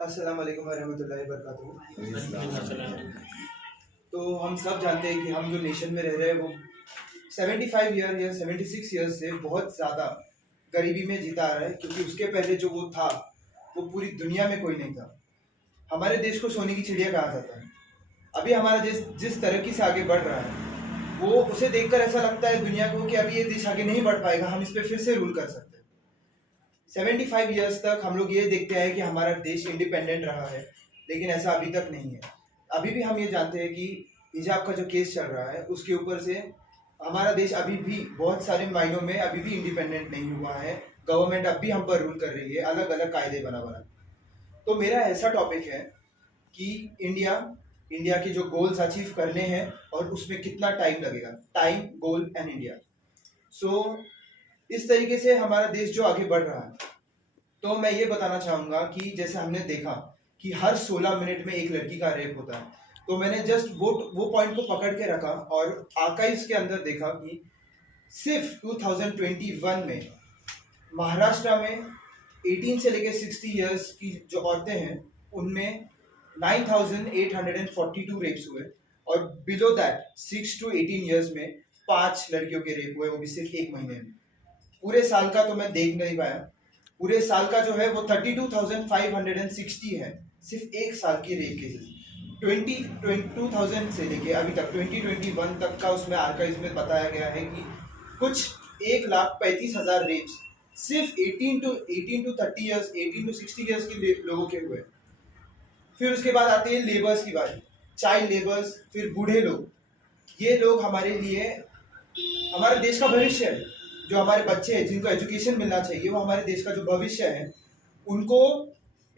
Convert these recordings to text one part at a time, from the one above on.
अस्सलाम वालेकुम रहमतुल्लाहि वबरकातुहू। अस्सलाम। तो हम सब जानते हैं कि हम जो नेशन में रह रहे हैं वो 75 ईयर या 76 ईयर से बहुत ज़्यादा गरीबी में जीता आ रहा है, क्योंकि उसके पहले जो वो था वो पूरी दुनिया में कोई नहीं था। हमारे देश को सोने की चिड़िया कहा जाता है। अभी हमारा देश जिस तरक्की से आगे बढ़ रहा है वो उसे देखकर ऐसा लगता है दुनिया को कि अभी ये देश आगे नहीं बढ़ पाएगा, हम इस पर फिर से रूल कर सकते हैं। 75 ईयर्स तक हम लोग ये देखते हैं कि हमारा देश इंडिपेंडेंट रहा है, लेकिन ऐसा अभी तक नहीं है। अभी भी हम ये जानते हैं कि हिजाब का जो केस चल रहा है उसके ऊपर से हमारा देश अभी भी बहुत सारे मायनों में अभी भी इंडिपेंडेंट नहीं हुआ है। गवर्नमेंट अब भी हम पर रूल कर रही है, अलग अलग कायदे बना बना। तो मेरा ऐसा टॉपिक है कि इंडिया के जो गोल्स अचीव करने हैं और उसमें कितना टाइम लगेगा, टाइम, गोल एंड इंडिया। सो इस तरीके से हमारा देश जो आगे बढ़ रहा है, तो मैं ये बताना चाहूँगा कि जैसे हमने देखा कि हर 16 मिनट में एक लड़की का रेप होता है, तो मैंने जस्ट वो पॉइंट को पकड़ के रखा और आर्काइव्स के अंदर देखा कि सिर्फ 2021 में महाराष्ट्र में 18 से लेकर 60 इयर्स की जो औरतें हैं उनमें 9,842 रेप्स हुए, और बिलो दैट 6 to 18 इयर्स में 5 लड़कियों के रेप हुए, वो भी सिर्फ एक महीने में। पूरे साल का तो मैं देख नहीं पाया। पूरे साल का जो है वो 32,560 है, सिर्फ एक साल की रेप केसेस। 2000 से लेके अभी तक 2021 तक का उसमें आर्काइव्स में बताया गया है कि कुछ 1,35,000 रेप्स सिर्फ 18 to 30 इयर्स, 18 to 60 इयर्स के लोगों के हुए। फिर उसके बाद आते हैं लेबर्स की बारी, चाइल्ड लेबर्स, फिर बूढ़े लोग। ये लोग हमारे लिए हमारे देश का भविष्य है। जो हमारे बच्चे हैं जिनको एजुकेशन मिलना चाहिए, वो हमारे देश का जो भविष्य है, उनको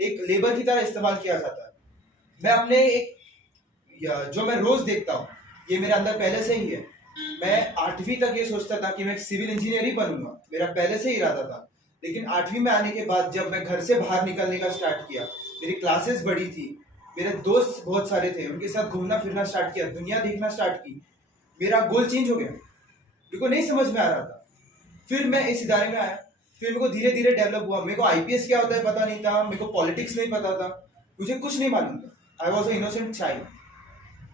एक लेबर की तरह इस्तेमाल किया जाता है। मैं अपने जो मैं रोज देखता हूँ, ये मेरे अंदर पहले से ही है। मैं 8वीं तक ये सोचता था कि मैं सिविल इंजीनियर ही बनूंगा, मेरा पहले से ही इरादा था। लेकिन 8वीं में आने के बाद जब मैं घर से बाहर निकलने का स्टार्ट किया, मेरी क्लासेस बढ़ी थी, मेरे दोस्त बहुत सारे थे, उनके साथ घूमना फिरना स्टार्ट किया, दुनिया देखना स्टार्ट की, मेरा गोल चेंज हो गया। मेरे को नहीं समझ में आ रहा था। फिर मैं इस इदारे में आया, फिर मेरे को धीरे धीरे डेवलप हुआ। मेरे को आईपीएस क्या होता है पता नहीं था, मेरे को पॉलिटिक्स नहीं पता था, मुझे कुछ नहीं मालूम था। I was a innocent child.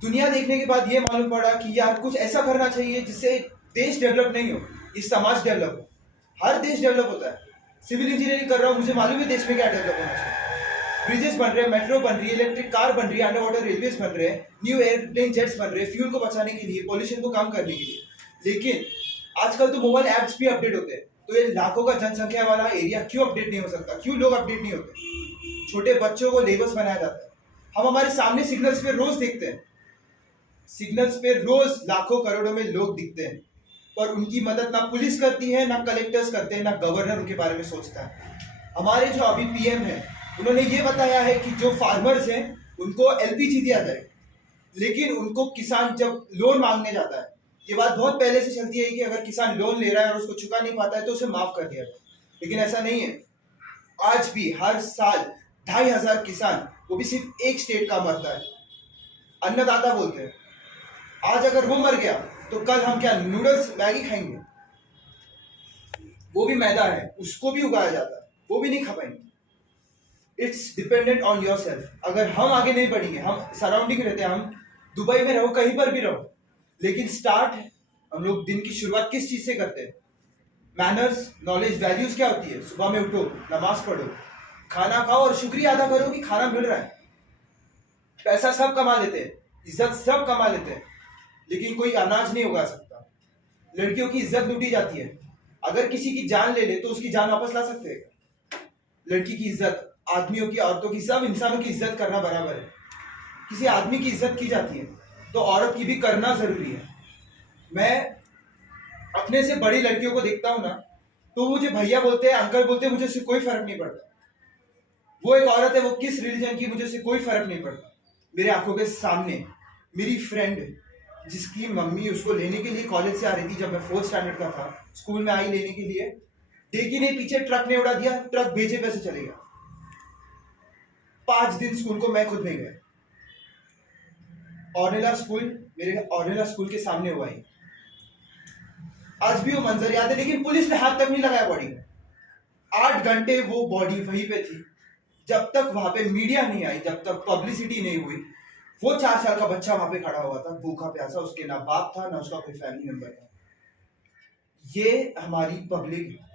दुनिया देखने के बाद ये मालूम पड़ा कि यार कुछ ऐसा करना चाहिए जिससे देश डेवलप नहीं हो, इस समाज डेवलप हो। हर देश डेवलप होता है। सिविल इंजीनियरिंग कर रहा हूँ, मुझे मालूम है देश में क्या डेवलप होना चाहिए। ब्रिजेस बन रहे हैं, मेट्रो बन रही है, इलेक्ट्रिक कार बन रही है, अंडर वाटर रेलवेज बन रहे हैं, न्यू एयरप्लेन जेट्स बन रहे हैं, फ्यूल को बचाने के लिए, पॉल्यूशन को कम करने के लिए। लेकिन आजकल तो मोबाइल ऐप्स भी अपडेट होते हैं, तो ये लाखों का जनसंख्या वाला एरिया क्यों अपडेट नहीं हो सकता? क्यों लोग अपडेट नहीं होते? छोटे बच्चों को लेबर्स बनाया जाता है। हम हमारे सामने सिग्नल्स पे रोज देखते हैं, सिग्नल्स पे रोज लाखों करोड़ों में लोग दिखते हैं, पर उनकी मदद ना पुलिस करती है, ना कलेक्टर्स करते हैं, ना गवर्नर उनके बारे में सोचता है। हमारे जो अभी पीएम है, उन्होंने ये बताया है कि जो फार्मर्स हैं उनको एलपीजी दिया जाए, लेकिन उनको किसान जब लोन मांगने जाता है, ये बात बहुत पहले से चलती है कि अगर किसान लोन ले रहा है और उसको चुका नहीं पाता है तो उसे माफ कर दिया जाए, लेकिन ऐसा नहीं है। आज भी हर साल 2,500 किसान, वो भी सिर्फ एक स्टेट का, मरता है। अन्नदाता बोलते हैं। आज अगर वो मर गया तो कल हम क्या नूडल्स मैगी खाएंगे? वो भी मैदा है, उसको भी उगाया जाता है, वो भी नहीं खा पाएंगे। It's dependent on your self. अगर हम आगे नहीं बढ़ेंगे, हम सराउंडिंग रहते हैं, हम दुबई में रहो, कहीं पर भी रहो, लेकिन स्टार्ट हम लोग दिन की शुरुआत किस चीज से करते हैं? मैनर्स, नॉलेज, वैल्यूज क्या होती है? सुबह में उठो, नमाज पढ़ो, खाना खाओ और शुक्रिया अदा करो कि खाना मिल रहा है। पैसा सब कमा लेते हैं, इज्जत सब कमा लेते हैं, लेकिन कोई अनाज नहीं उगा सकता। लड़कियों की इज्जत लूटी जाती है। अगर किसी की जान ले ले तो उसकी जान वापस ला सकते हैं? लड़की की इज्जत, आदमियों की, औरतों की, सब इंसानों की इज्जत करना बराबर है। किसी आदमी की इज्जत की जाती है तो औरत की भी करना जरूरी है। मैं अपने से बड़ी लड़कियों को देखता हूं ना, तो मुझे भैया बोलते हैं, अंकल बोलते हैं, मुझे उससे कोई फर्क नहीं पड़ता। वो एक औरत है, वो किस रिलीजन की, मुझे उससे कोई फर्क नहीं पड़ता। मेरे आंखों के सामने मेरी फ्रेंड, जिसकी मम्मी उसको लेने के लिए कॉलेज से आ रही थी, जब मैं 4th स्टैंडर्ड का था, स्कूल में आई लेने के लिए, देखी नहीं, पीछे ट्रक ने उड़ा दिया, ट्रक भेजे पैसे चले गया। 5 दिन स्कूल को मैं खुद नहीं गया। ऑर्नेला स्कूल, मेरे ऑर्नेला स्कूल के सामने हुआ ही। आज भी वो मंजर याद है, लेकिन पुलिस ने हाथ तक नहीं लगाया बॉडी में। 8 घंटे वो बॉडी वहीं पे थी, जब तक वहां पे मीडिया नहीं आई, जब तक पब्लिसिटी नहीं हुई, वो 4 साल का बच्चा वहां पे खड़ा हुआ था भूखा प्यासा, उसके ना बाप था ना उसका कोई फैमिली मेंबर था। ये हमारी पब्लिक है।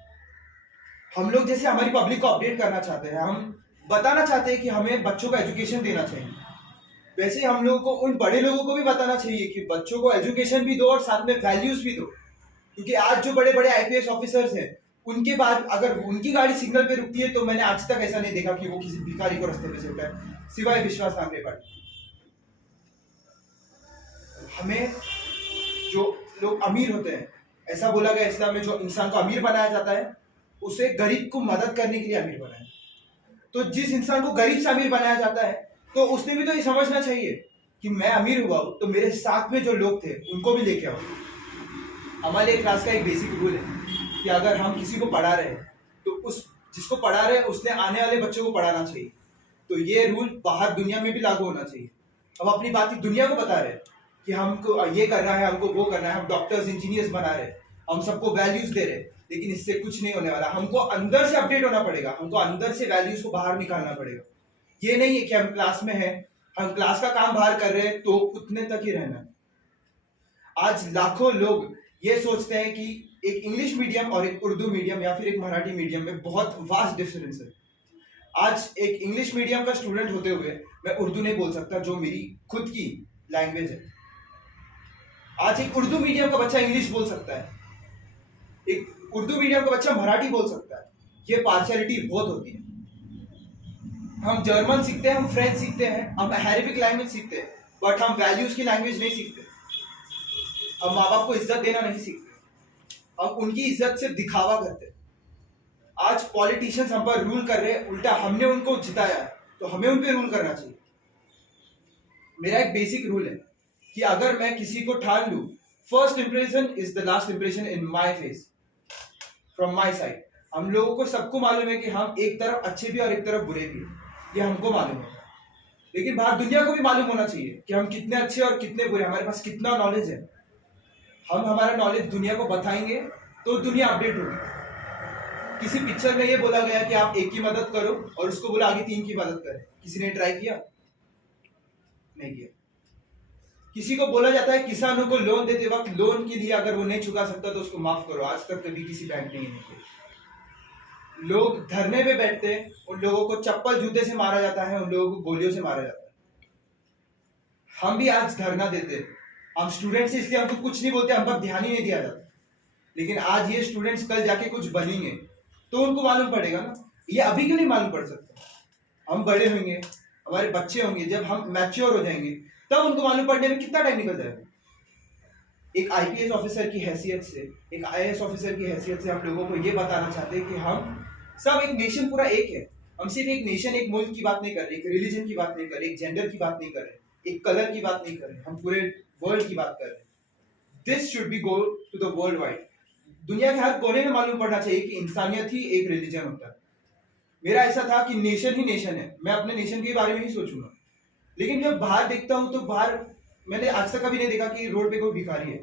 हम लोग जैसे हमारी पब्लिक को अपडेट करना चाहते हैं, हम बताना चाहते हैं कि हमें बच्चों को एजुकेशन देना चाहिए, वैसे हम लोगों को उन बड़े लोगों को भी बताना चाहिए कि बच्चों को एजुकेशन भी दो और साथ में वैल्यूज भी दो। क्योंकि आज जो बड़े बड़े आईपीएस ऑफिसर्स हैं, उनके बाद अगर उनकी गाड़ी सिग्नल पे रुकती है तो मैंने आज तक ऐसा नहीं देखा कि वो किसी भिखारी को रास्ते पे से उठाए, सिवाय विश्वास नांगरे पर। हमें जो लोग अमीर होते हैं, ऐसा बोला गया इस्लाम में, जो इंसान को अमीर बनाया जाता है उसे गरीब को मदद करने के लिए अमीर बनाया। तो जिस इंसान को गरीब से अमीर बनाया जाता है तो उसने भी तो ये समझना चाहिए कि मैं अमीर हुआ हूं तो मेरे साथ में जो लोग थे उनको भी लेके आओ। हमारे क्लास का एक बेसिक रूल है कि अगर हम किसी को पढ़ा रहे हैं तो उस जिसको पढ़ा रहे हैं उसने आने वाले बच्चों को पढ़ाना चाहिए। तो ये रूल बाहर दुनिया में भी लागू होना चाहिए। हम अपनी बात दुनिया को बता रहे हैं कि हमको ये करना है, हमको वो करना है, हम डॉक्टर्स इंजीनियर्स बना रहे हैं, हम सबको वैल्यूज दे रहे हैं, लेकिन इससे कुछ नहीं होने वाला। हमको अंदर से अपडेट होना पड़ेगा, हमको अंदर से वैल्यूज को बाहर निकालना पड़ेगा। ये नहीं है कि हम क्लास में हैं, हम क्लास का काम बाहर कर रहे हैं तो उतने तक ही रहना है। आज लाखों लोग ये सोचते हैं कि एक इंग्लिश मीडियम और एक उर्दू मीडियम या फिर एक मराठी मीडियम में बहुत वास्ट डिफरेंस है। आज एक इंग्लिश मीडियम का स्टूडेंट होते हुए मैं उर्दू नहीं बोल सकता, जो मेरी खुद की लैंग्वेज है। आज एक उर्दू मीडियम का बच्चा इंग्लिश बोल सकता है, एक उर्दू मीडियम का बच्चा मराठी बोल सकता है। ये पार्शियलिटी बहुत होती है। हम जर्मन सीखते हैं, हम फ्रेंच सीखते हैं, हम अरेबिक लैंग्वेज सीखते हैं, बट हम वैल्यूज की लैंग्वेज नहीं सीखते। हम माँ बाप को इज्जत देना नहीं सीखते, हम उनकी इज्जत से दिखावा करते हैं। आज पॉलिटिशियंस हम पर रूल कर रहे हैं, उल्टा हमने उनको जिताया है तो हमें उन पे रूल करना चाहिए। मेरा एक बेसिक रूल है कि अगर मैं किसी को ठान लूं, first impression is the last impression in my face, from my side. हम लोगों को सबको मालूम है कि हम एक तरफ अच्छे भी और एक तरफ बुरे भी, ये हमको मालूम है। लेकिन बाहर दुनिया को भी मालूम होना चाहिए कि हम कितने अच्छे और कितने बुरे, हमारे पास कितना नॉलेज है। हम हमारा नॉलेज दुनिया को बताएंगे तो दुनिया अपडेट होगी। किसी पिक्चर में ये बोला गया कि आप एक की मदद करो और उसको बोला आगे 3 की मदद करें। किसी ने ट्राई किया? नहीं किया। किसी को बोला जाता है किसानों को लोन देते वक्त लोन के लिए अगर वो नहीं चुका सकता तो उसको माफ करो। आज तक कभी किसी बैंक ने नहीं किया। लोग धरने पे बैठते हैं, उन लोगों को चप्पल जूते से मारा जाता है, उन लोगों को गोलियों से मारा जाता है। हम भी आज धरना देते हैं, हम स्टूडेंट्स इसलिए हमको कुछ नहीं बोलते, हम पर ध्यान ही नहीं दिया जाता। लेकिन आज ये स्टूडेंट्स कल जाके कुछ बनेंगे तो उनको मालूम पड़ेगा ना। ये अभी क्यों नहीं मालूम पड़ सकता? हम बड़े होंगे, हमारे बच्चे होंगे, जब हम मैच्योर हो जाएंगे तब उनको मालूम पड़ने में कितना टाइम निकल जाएगा। एक आईपीएस ऑफिसर की हैसियत से, एक आईएएस ऑफिसर की हैसियत से हम लोगों को ये बताना चाहते हैं कि हम सब एक नेशन पूरा एक है। हम सिर्फ एक नेशन, एक मुल्क की बात नहीं कर रहे, एक रिलीजन की बात नहीं कर रहे, एक जेंडर की बात नहीं कर रहे, एक कलर की बात नहीं कर रहे, हम पूरे वर्ल्ड की बात कर रहे हैं। This should be go to the world wide. दुनिया के हर कोने में मालूम पड़ना चाहिए कि इंसानियत ही एक रिलीजन होता है। मेरा ऐसा था कि नेशन ही नेशन है, मैं अपने नेशन के बारे में ही सोचूंगा। लेकिन जब बाहर देखता हूं तो बाहर मैंने आज तक कभी नहीं देखा कि रोड पे कोई भिखारी है,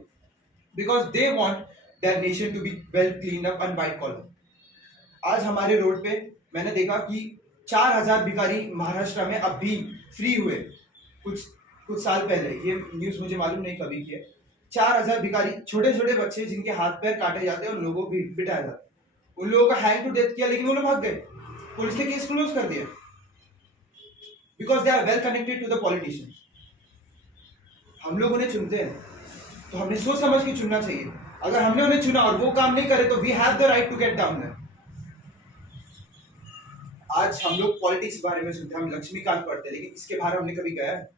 because they want their nation to be well clean up and white collar. आज हमारे रोड पे मैंने देखा कि 4000 भिखारी महाराष्ट्र में अब भी फ्री हुए। कुछ साल पहले, ये न्यूज मुझे मालूम नहीं कभी की है। 4000 भिखारी, छोटे छोटे बच्चे जिनके हाथ पैर काटे जाते हैं, उन लोगों को बिठाया जाता है। उन लोगों का हैंग टू डेथ किया, लेकिन वो लोग भाग गए, पुलिस ने केस क्लोज कर दिया, because they are well connected to the politicians. हम लोग उन्हें चुनते हैं तो हमने सोच समझ के चुनना चाहिए। अगर हमने उन्हें चुना और वो काम नहीं करे तो we have the right to get down there. आज हम लोग पॉलिटिक्स के बारे में सुनते हैं, हम लक्ष्मीकांत पढ़ते हैं, लेकिन इसके बाहर हमने कभी गया है?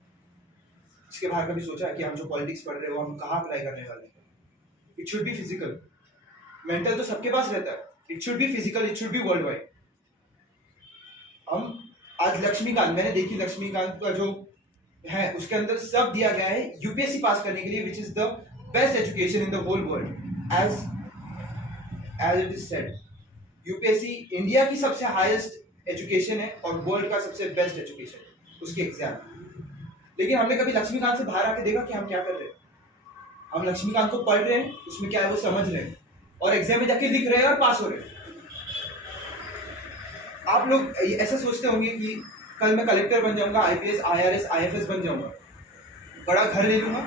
इसके बाहर कभी सोचा है कि हम जो पॉलिटिक्स पढ़ रहे हैं वो हम कहाँ अप्लाई करने वाले हैं? It should be physical. Mental तो सबके पास रहता है, it should be physical, it should be world wide. हम आज लक्ष्मीकांत, मैंने देखी लक्ष्मीकांत का जो है उसके अंदर सब दिया गया है यूपीएससी पास करने के लिए, which is the best education in the whole world. As it is said, UPSC India की सबसे हाईएस्ट एजुकेशन है और वर्ल्ड का सबसे बेस्ट एजुकेशन है, उसके एग्जाम। लेकिन हमने कभी लक्ष्मीकांत से बाहर आके देखा कि हम क्या कर रहे हैं? हम लक्ष्मीकांत को पढ़ रहे हैं, उसमें क्या है वो समझ रहे हैं और एग्जाम में जाके लिख रहे हैं और पास हो रहे हैं। आप लोग ऐसा सोचते होंगे कि कल मैं कलेक्टर बन जाऊंगा, आईपीएस, आईआरएस, आईएफएस बन जाऊंगा, बड़ा घर ले लूंगा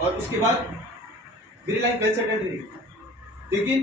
और उसके बाद मेरी लाइफ वेल सेटल्ड रहेगी। लेकिन